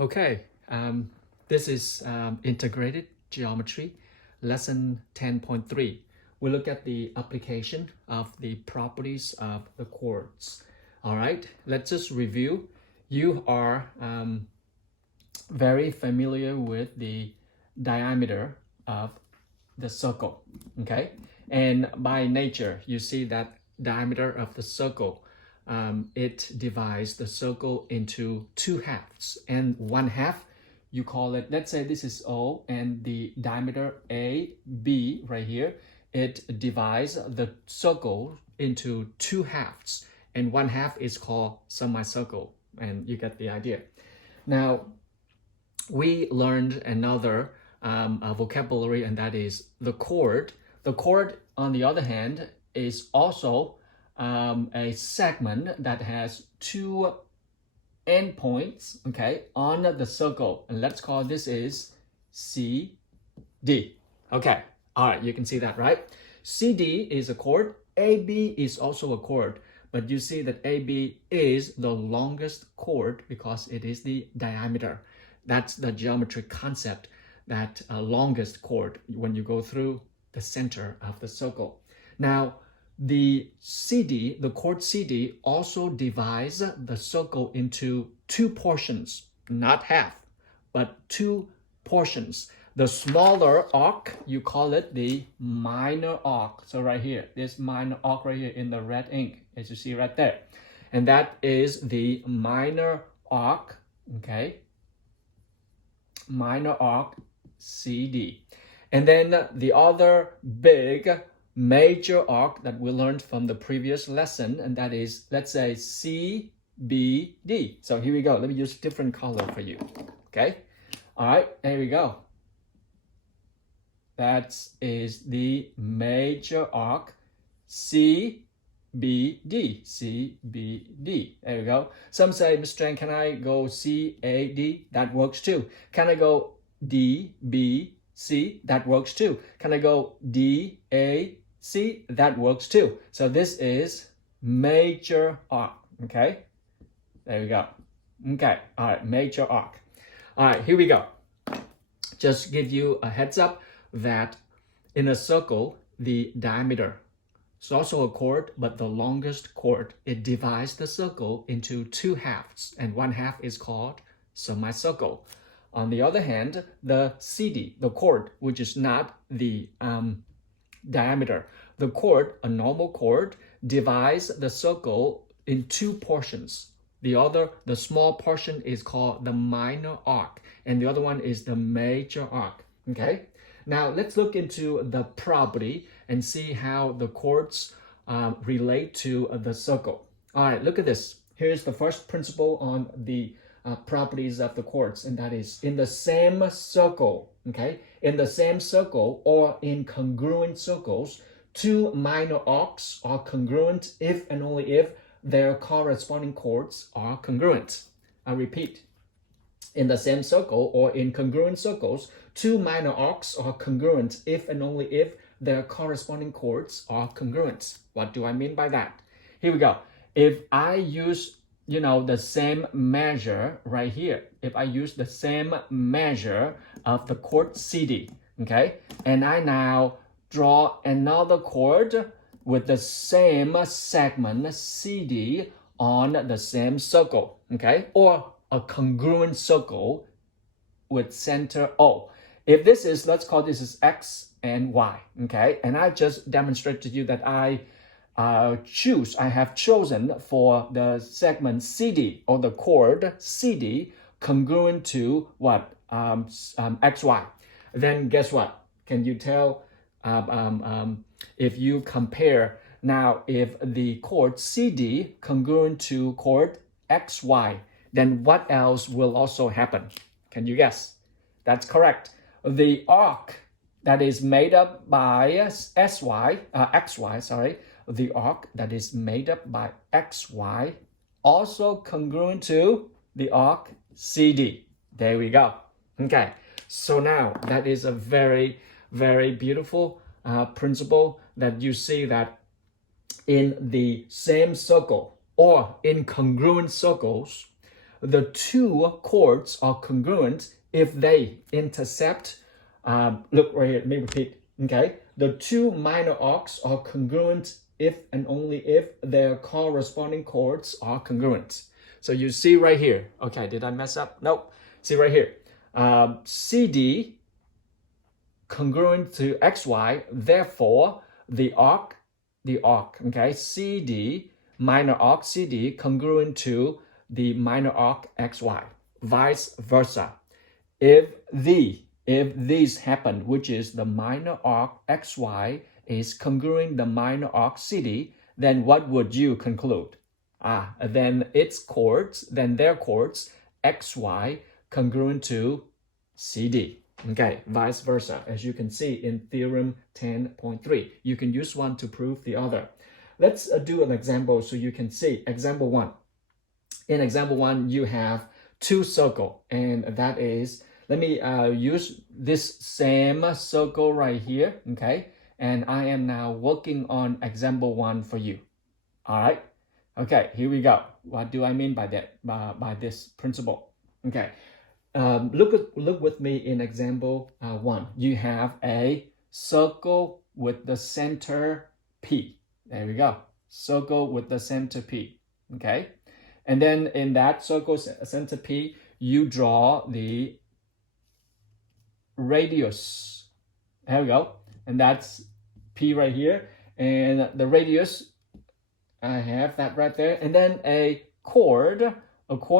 Okay, this is integrated geometry, lesson 10.3. We look at the application of the properties of the chords. All right, let's just review. You are very familiar with the diameter of the circle, okay? And by nature, you see that diameter of the circle, it divides the circle into two halves. And one half, you call it, let's say this is O, and the diameter AB right here, it divides the circle into two halves. And one half is called semicircle, and you get the idea. Now, we learned another vocabulary, and that is the chord. The chord, on the other hand, is also a segment that has two endpoints, okay, on the circle. And let's call this is CD. Okay, all right, you can see that, right? CD is a chord. AB is also a chord. But you see that AB is the longest chord because it is the diameter. That's the geometric concept, that longest chord when you go through the center of the circle. Now, the CD, the chord CD, also divides the circle into two portions, not half, but two portions. The smaller arc, you call it the minor arc. So right here, this minor arc right here in the red ink, as you see right there. And that is the minor arc, okay? Minor arc CD. And then the other big major arc that we learned from the previous lesson, and that is, let's say, CBD. So here we go. Let me use different color for you, okay? All right, there we go. That is the major arc, CBD. CBD. There we go. Some say, Mr. Chang, can I go CAD? That works too. Can I go DBC? That works too. Can I go DAC? That works too. So this is major arc. Okay. There we go. Okay. All right. Major arc. All right. Here we go. Just give you a heads up that in a circle, the diameter is also a chord, but the longest chord, it divides the circle into two halves, and one half is called semicircle. On the other hand, the CD, the chord, which is not the diameter, the chord, a normal chord, divides the circle in two portions. The small portion is called the minor arc, and the other one is the major arc, okay? Now, let's look into the property and see how the chords relate to the circle. All right, look at this. Here's the first principle on the properties of the chords, and that is in the same circle, okay? In the same circle or in congruent circles, two minor arcs are congruent if and only if their corresponding chords are congruent. I repeat. In the same circle or in congruent circles, two minor arcs are congruent if and only if their corresponding chords are congruent. What do I mean by that? Here we go. If I use, the same measure right here, if I use the same measure of the chord CD, okay, and I now draw another chord with the same segment CD on the same circle, okay, or a congruent circle with center O. If this is, let's call this is X and Y, okay? And I just demonstrated to you that I have chosen for the segment CD or the chord CD congruent to what? XY. Then guess what? Can you tell if you compare now, if the chord CD congruent to chord XY, then what else will also happen? Can you guess? That's correct. The arc that is made up by XY, the arc that is made up by XY also congruent to the arc CD. There we go. Okay, so now that is a very, very beautiful principle that you see that in the same circle or in congruent circles, the two chords are congruent if they intercept. Look right here, let me repeat, okay? The two minor arcs are congruent if and only if their corresponding chords are congruent. So you see right here, okay, did I mess up? Nope. See right here, CD congruent to XY, therefore the arc, okay, CD, minor arc CD congruent to the minor arc XY, vice versa. If these happen, which is the minor arc XY is congruent the minor arc CD, then what would you conclude? Then their chords XY congruent to CD. Okay, vice versa, as you can see in theorem 10.3. You can use one to prove the other. Let's do an example so you can see. Example 1. In example 1, you have two circles, and that is, let me use this same circle right here, okay? And I am now working on example 1 for you. All right? Okay, here we go. What do I mean by that? By this principle? Okay. Look with me in example 1. You have a circle with the center P. There we go. Circle with the center P. Okay. And then in that circle center P, you draw the radius. There we go. And that's P right here. And the radius, I have that right there. And then a chord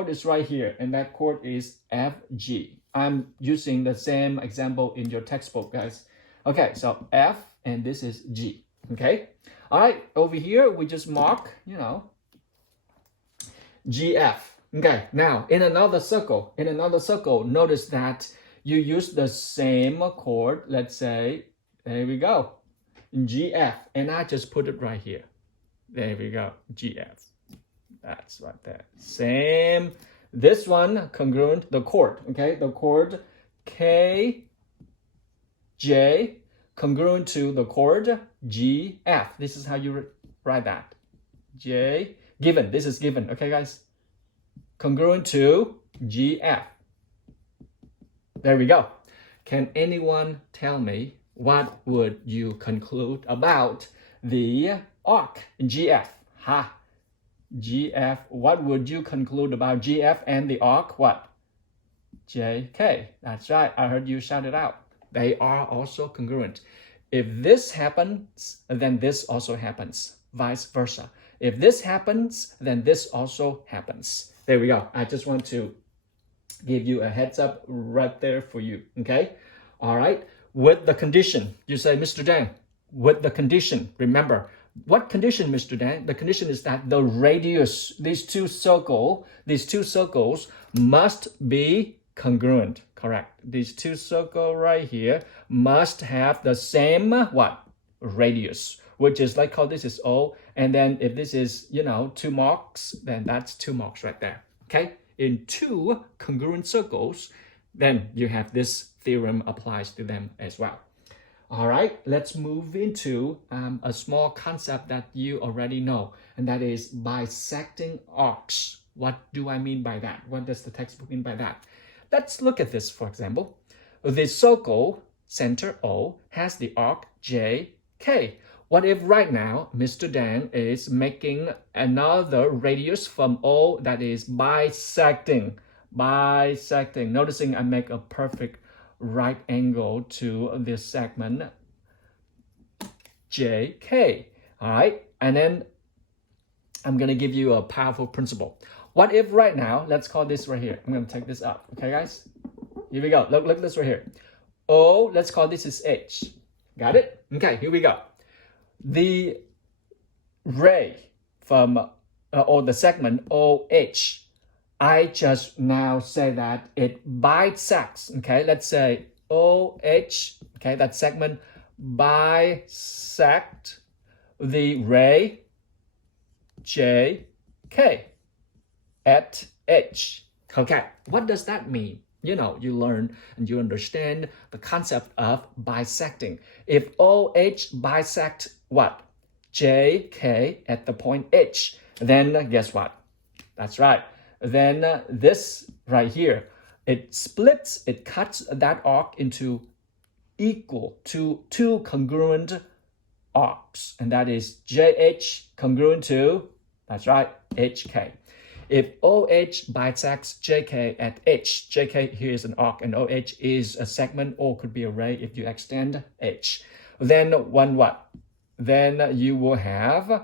is right here. And that chord is FG. I'm using the same example in your textbook, guys. Okay, so F and this is G. Okay. All right, over here, we just mark, GF. Okay, now in another circle, notice that you use the same chord. Let's say, there we go, GF, and I just put it right here. There we go, GF. That's right there. Same. This one congruent, the chord, okay? The chord K, J, congruent to the chord G, F. This is how you write that. J, given. This is given, okay, guys? Congruent to G, F. There we go. Can anyone tell me what would you conclude about the arc GF? GF, what would you conclude about GF and the arc? What? JK. That's right. I heard you shout it out. They are also congruent. If this happens, then this also happens. Vice versa. If this happens, then this also happens. There we go. I just want to give you a heads up right there for you. Okay? All right. With the condition, you say, Mr. Dang, with the condition, remember, what condition, Mr. Dan? The condition is that the radius, these two circles must be congruent. Correct. These two circles right here must have the same what? Radius, which is like how this is O. And then if this is, 2 marks, then that's 2 marks right there. Okay? In two congruent circles, then you have this theorem applies to them as well. All right, let's move into a small concept that you already know, and that is bisecting arcs. What do I mean by that? What does the textbook mean by that? Let's look at this, for example. The circle center O has the arc JK. What if right now Mr. Dan is making another radius from O that is bisecting? Noticing I make a perfect right angle to this segment JK. All right, and then I'm gonna give you a powerful principle. What if right now, let's call this right here. I'm gonna take this up. Okay, guys? Here we go. Look at this right here. O, let's call this is H. Got it? Okay, here we go. The ray from or the segment OH, I just now say that it bisects, okay? Let's say OH, okay, that segment bisect the ray JK at H. Okay, what does that mean? You learn and you understand the concept of bisecting. If OH bisect what? JK at the point H, then guess what? That's right. then this right here, it splits, it cuts that arc into equal to two congruent arcs, and that is JH congruent to, that's right, HK. If OH bisects JK at H, JK here is an arc and OH is a segment or could be a ray if you extend H, then what? Then you will have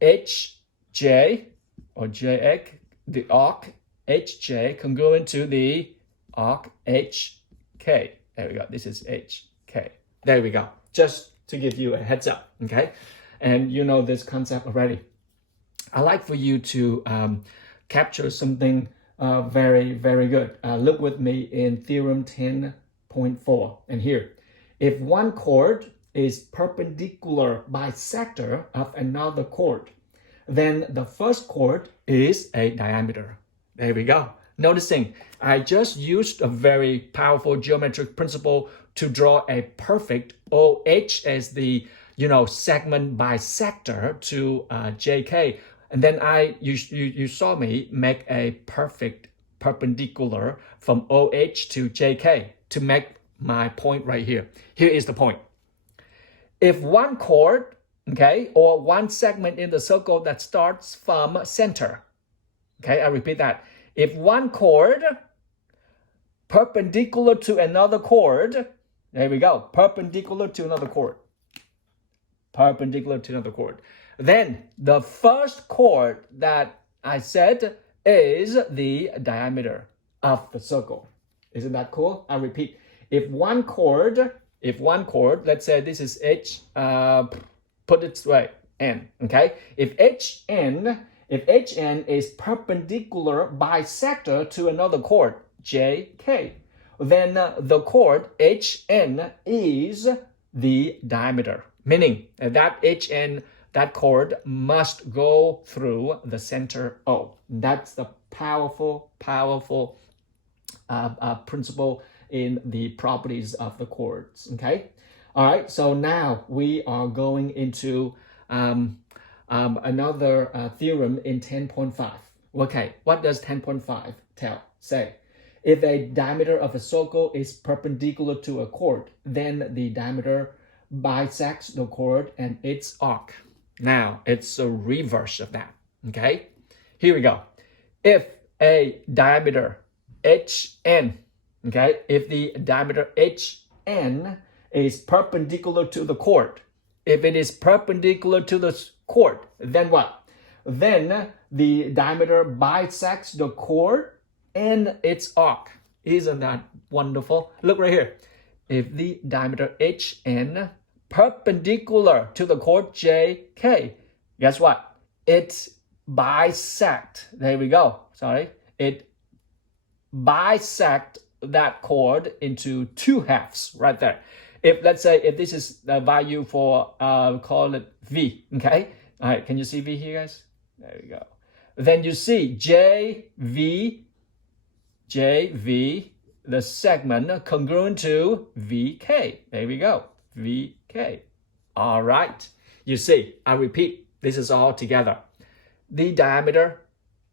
HJ or JX, the arc HJ congruent to the arc HK. There we go. This is HK. There we go. Just to give you a heads up, okay? And you know this concept already. I like for you to capture something very, very good. Look with me in theorem 10.4. And here, if one chord is perpendicular bisector of another chord, then the first chord is a diameter. There we go. Noticing, I just used a very powerful geometric principle to draw a perfect OH as the, segment bisector to JK. And then you saw me make a perfect perpendicular from OH to JK to make my point right here. Here is the point. If one chord, okay, or one segment in the circle that starts from center, okay, I repeat that. If one chord perpendicular to another chord, there we go, perpendicular to another chord, then the first chord that I said is the diameter of the circle. Isn't that cool? I repeat, if one chord, let's say this is H, put it this way, N, okay? If HN is perpendicular bisector to another chord, JK, then the chord HN is the diameter, meaning that HN, that chord must go through the center O. That's the powerful principle in the properties of the chords, okay? All right, so now we are going into another theorem in 10.5. Okay, what does 10.5 say? If a diameter of a circle is perpendicular to a chord, then the diameter bisects the chord and its arc. Now, it's a reverse of that, okay? Here we go. If a diameter HN, okay, if the diameter HN is perpendicular to the chord, if it is perpendicular to the chord, then what? Then the diameter bisects the chord and its arc. Isn't that wonderful? Look right here. If the diameter HN perpendicular to the chord JK, guess what? It bisect. There we go. Sorry. It bisect that chord into two halves right there. If let's say if this is the value for call it V, okay? All right, can you see V here, guys? There we go. Then you see JV, the segment congruent to VK. There we go, VK. All right. You see, I repeat, this is all together. The diameter,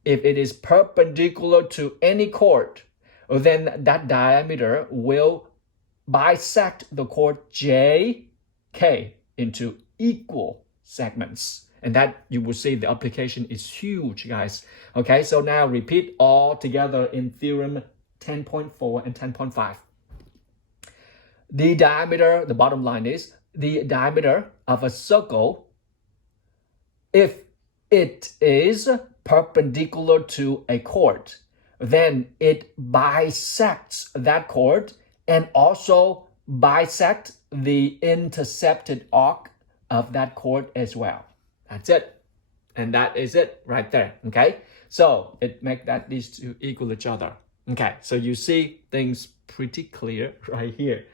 if it is perpendicular to any chord, then that diameter will bisect the chord JK into equal segments. And that you will see the application is huge, guys. Okay, so now repeat all together in theorem 10.4 and 10.5. The diameter, the bottom line is, the diameter of a circle, if it is perpendicular to a chord, then it bisects that chord and also bisect the intercepted arc of that chord as well. That's it. And that is it right there, okay? So it makes that these two equal each other. Okay, so you see things pretty clear right here.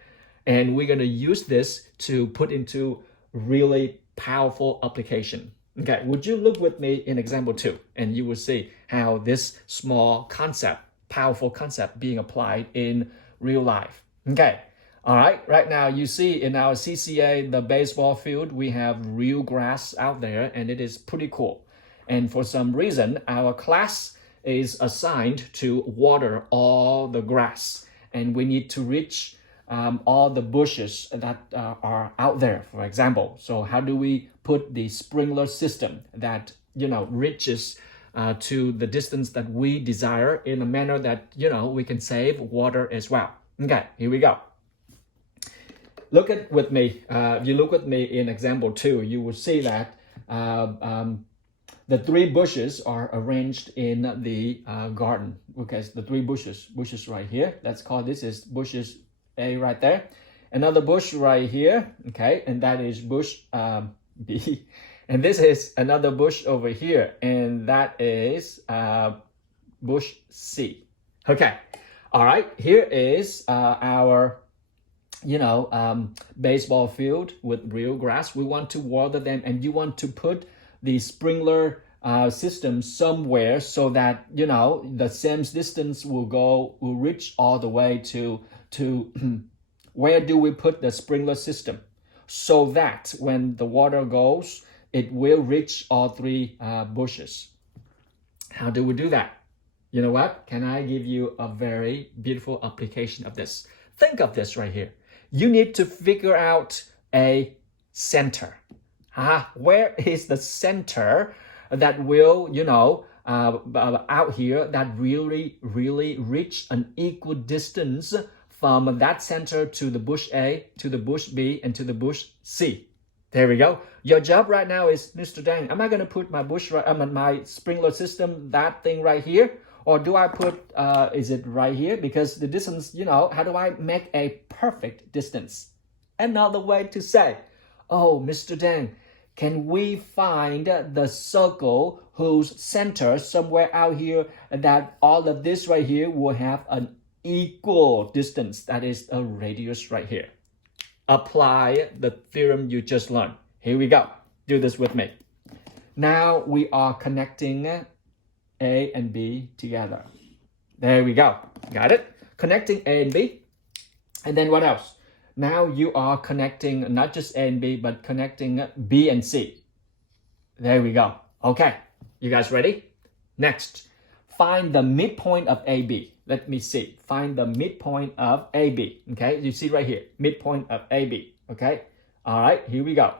And we're gonna use this to put into really powerful application. Okay, would you look with me in example 2, and you will see how this small concept, powerful concept being applied in real life. Okay, all right, right now you see in our CCA, the baseball field, we have real grass out there and it is pretty cool. And for some reason, our class is assigned to water all the grass, and we need to reach all the bushes that are out there, for example. So how do we put the sprinkler system that reaches to the distance that we desire in a manner that we can save water as well? Okay, here we go. Look at with me. If you look with me in example 2, you will see that the 3 bushes are arranged in the garden. Okay, so the 3 bushes right here. Let's call this is bushes A right there. Another bush right here. Okay, and that is bush B. And this is another bush over here, and that is bush C. Okay, all right. Here is our baseball field with real grass. We want to water them, and you want to put the sprinkler system somewhere so that the same distance will reach all the way to where do we put the sprinkler system, so that when the water goes, it will reach all 3 bushes. How do we do that? You know what? Can I give you a very beautiful application of this? Think of this right here. You need to figure out a center. Where is the center that will, out here that really reach an equal distance from that center to the bush A, to the bush B, and to the bush C? There we go. Your job right now is, Mr. Dang, am I going to put my my sprinkler system, that thing right here? Or do I put, is it right here? Because the distance, how do I make a perfect distance? Another way to say, oh, Mr. Dang, can we find the circle whose center somewhere out here that all of this right here will have an equal distance? That is a radius right here. Apply the theorem you just learned. Here we go. Do this with me. Now we are connecting A and B together. There we go. Got it? Connecting A and B. And then what else? Now you are connecting not just A and B, but connecting B and C. There we go. Okay. You guys ready? Next, find the midpoint of AB. Let me see. Find the midpoint of AB. Okay. You see right here. Midpoint of AB. Okay. All right. Here we go.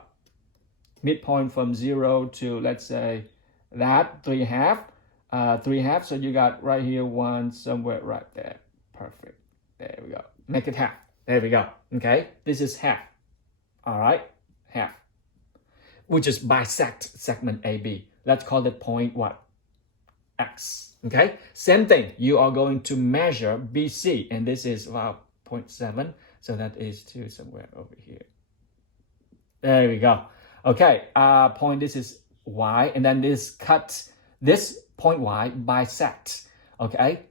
Midpoint from 0 to, let's say, that 3/2. 3/2, so you got right here 1 somewhere right there. Perfect. There we go. Make it half. There we go. Okay, this is half. All right, half. We just bisect segment AB. Let's call it point what? X. Okay, same thing. You are going to measure BC, and this is about 0.7, so that is 2 somewhere over here. There we go. Okay, point, this is Y, and then this cut, this point Y bisect, okay?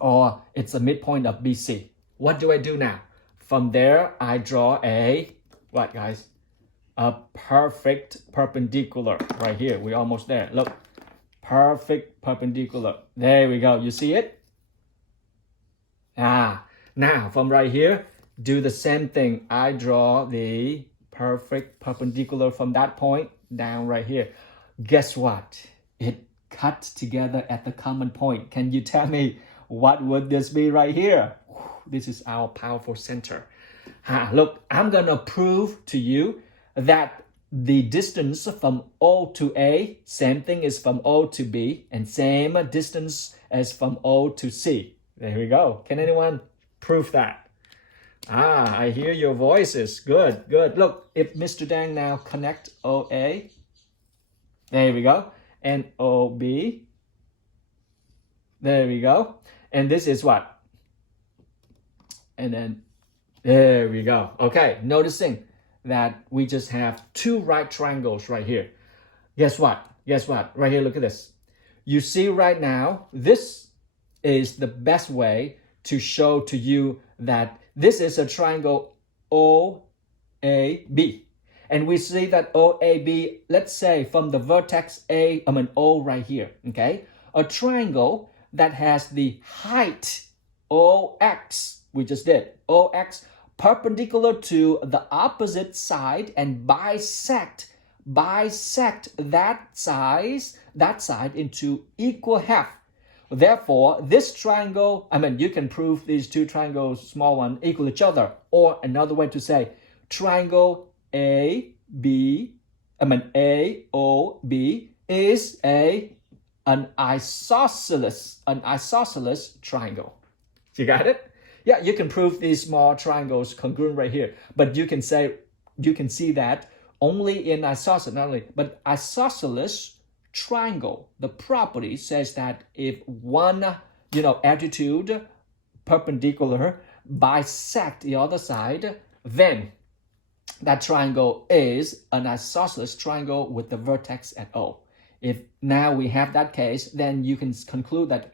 Or it's a midpoint of BC. What do I do now? From there, I draw a, what guys? A perfect perpendicular right here. We're almost there. Look, perfect perpendicular. There we go. You see it? Now from right here, do the same thing. I draw the perfect perpendicular from that point down right here. Guess what? It cut together at the common point. Can you tell me what would this be right here? This is our powerful center. Look, I'm gonna prove to you that the distance from O to A, same thing is from O to B, and same distance as from O to C. There we go. Can anyone prove that? I hear your voices. Good. Look, if Mr. Dang now connect OA, there we go, and OB, there we go, and this is what? And then, there we go. Okay, noticing that we just have 2 right triangles right here. Guess what? Right here, look at this. You see right now, this is the best way to show to you that this is a triangle OAB. And we see that OAB, let's say from the vertex O right here, okay? A triangle that has the height OX, we just did, OX perpendicular to the opposite side and bisect that side into equal half. Therefore, this triangle, you can prove these two triangles, small one, equal each other. Or another way to say, triangle AOB is an isosceles triangle. You got it? Yeah, you can prove these small triangles congruent right here. But you can see that only in isosceles, not only, but isosceles triangle, the property says that if one, altitude perpendicular bisect the other side, then that triangle is an isosceles triangle with the vertex at O. If now we have that case, then you can conclude that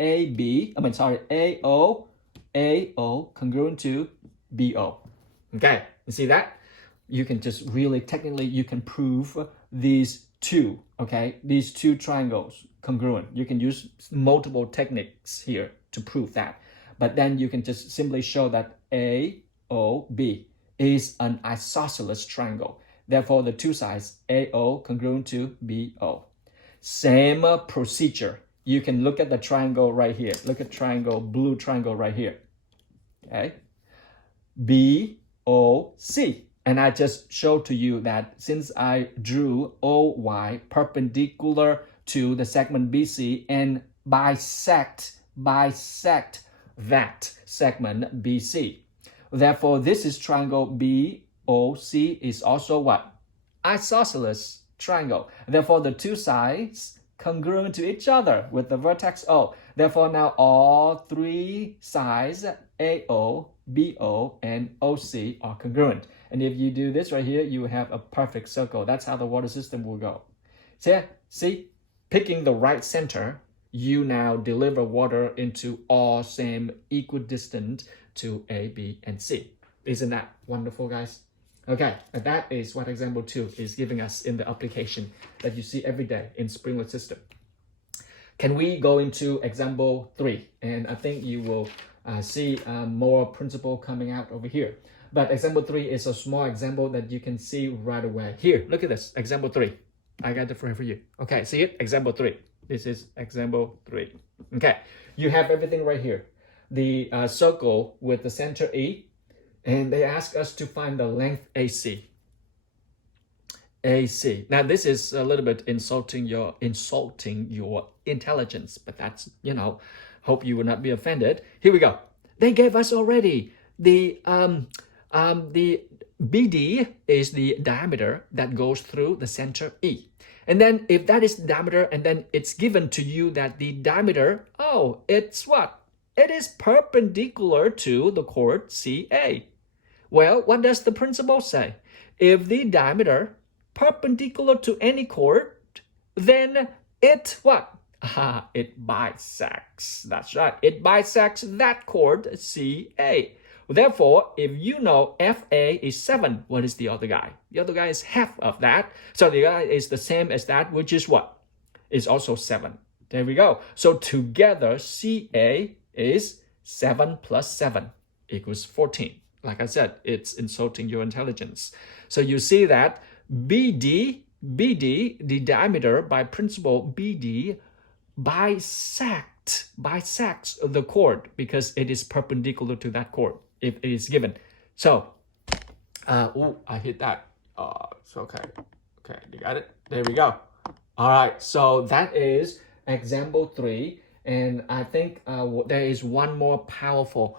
AO congruent to BO. Okay, you see that? You can just really technically, you can prove these two triangles congruent. You can use multiple techniques here to prove that. But then you can just simply show that AOB is an isosceles triangle. Therefore, the two sides, AO congruent to BO. Same procedure. You can look at the triangle right here. Look at blue triangle right here. Okay. BOC. And I just showed to you that since I drew OY perpendicular to the segment BC and bisect that segment BC. Therefore, this is triangle BOC is also what? Isosceles triangle. Therefore, the two sides congruent to each other with the vertex O. Therefore, now all three sides AO, BO, and OC are congruent. And if you do this right here, you have a perfect circle. That's how the water system will go. See, picking the right center, you now deliver water into all same equidistant to A, B, and C. Isn't that wonderful, guys? Okay, and that is what example 2 is giving us in the application that you see every day in Springwood system. Can we go into example 3? And I think you will see more principle coming out over here. But example 3 is a small example that you can see right away. Here, look at this, example 3. I got it for you. Okay, see it? Example 3. This is example 3. Okay, you have everything right here. The circle with the center E, and they ask us to find the length AC. Now this is a little bit insulting your intelligence, but that's, hope you will not be offended. Here we go. They gave us already the BD is the diameter that goes through the center E. And then if that is the diameter, and then it's given to you that the diameter, it's what? It is perpendicular to the chord CA. Well, what does the principle say? If the diameter perpendicular to any chord, then it what? It bisects. That's right. It bisects that chord CA. Therefore, if you know FA is 7, what is the other guy? The other guy is half of that. So the guy is the same as that, which is what? Is also 7. There we go. So together, CA is 7 plus 7 equals 14. Like I said, it's insulting your intelligence. So you see that BD, the diameter by principle BD, bisects the chord because it is perpendicular to that chord if it is given. So, I hit that. It's okay. Okay, you got it? There we go. All right, so that is example 3. And I think there is one more powerful,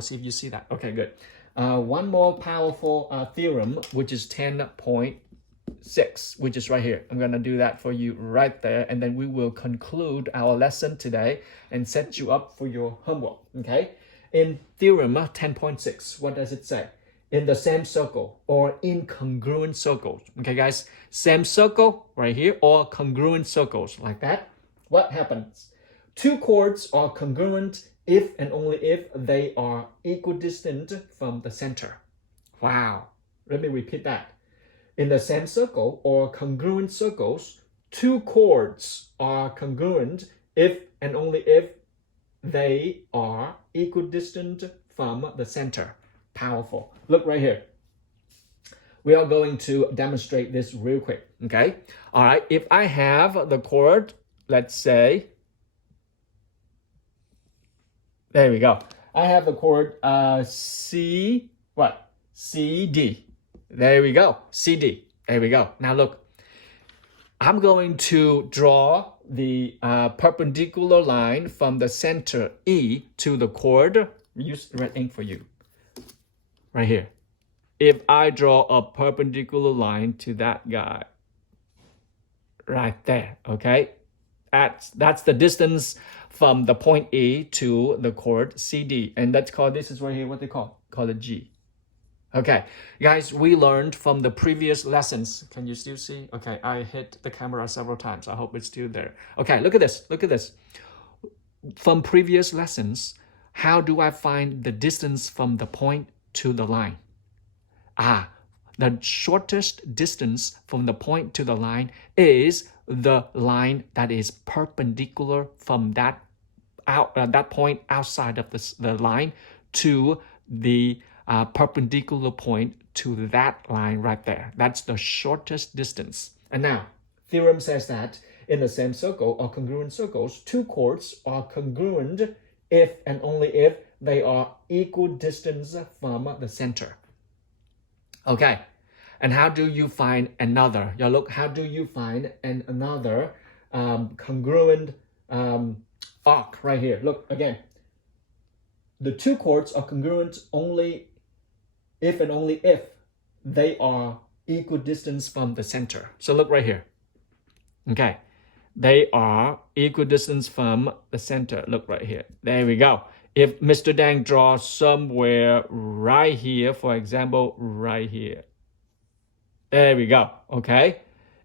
see if you see that. Okay, good. One more powerful theorem, which is 10.6, which is right here. I'm going to do that for you right there. And then we will conclude our lesson today and set you up for your homework, okay? In theorem 10.6, what does it say? In the same circle or in congruent circles, okay, guys? Same circle right here or congruent circles like that. What happens? Two chords are congruent if and only if they are equidistant from the center. Wow. Let me repeat that. In the same circle or congruent circles, two chords are congruent if and only if they are equidistant from the center. Powerful. Look right here. We are going to demonstrate this real quick, okay? All right, if I have the chord, let's say There we go. I have the chord C, what? CD. There we go. CD. There we go. Now look. I'm going to draw the perpendicular line from the center E to the chord. Use red ink for you. Right here. If I draw a perpendicular line to that guy, right there, okay? That's the distance from the point E to the chord CD. And that's called, this is right here, what they call it G. Okay, guys, we learned from the previous lessons. Can you still see? Okay, I hit the camera several times. I hope it's still there. Okay, look at this. Look at this. From previous lessons, how do I find the distance from the point to the line? The shortest distance from the point to the line is the line that is perpendicular from that point outside of the line to the perpendicular point to that line right there. That's the shortest distance. And now, theorem says that in the same circle or congruent circles, two chords are congruent if and only if they are equal distance from the center. Okay, and how do you find another? Look, how do you find another congruent arc right here? Look, again, the two chords are congruent only if and only if they are equal distance from the center. So look right here. Okay, they are equal distance from the center. Look right here. There we go. If Mr. Dang draws somewhere right here, for example, right here. There we go, okay?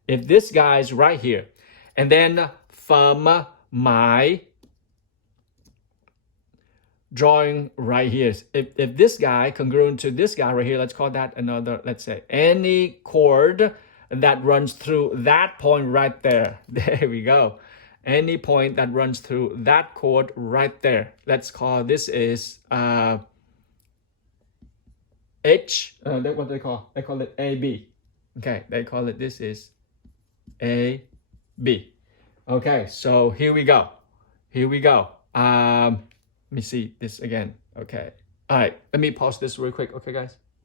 If this guy is right here, and then from my drawing right here, if this guy congruent to this guy right here, let's call that another, let's say, any chord that runs through that point right there. There we go. Any point that runs through that chord right there. Let's call this is H. That's what they call. They call it AB. Okay, they call it, this is AB. Okay, so here we go. Here we go. Let me see this again. Okay. All right, let me pause this real quick. Okay, guys.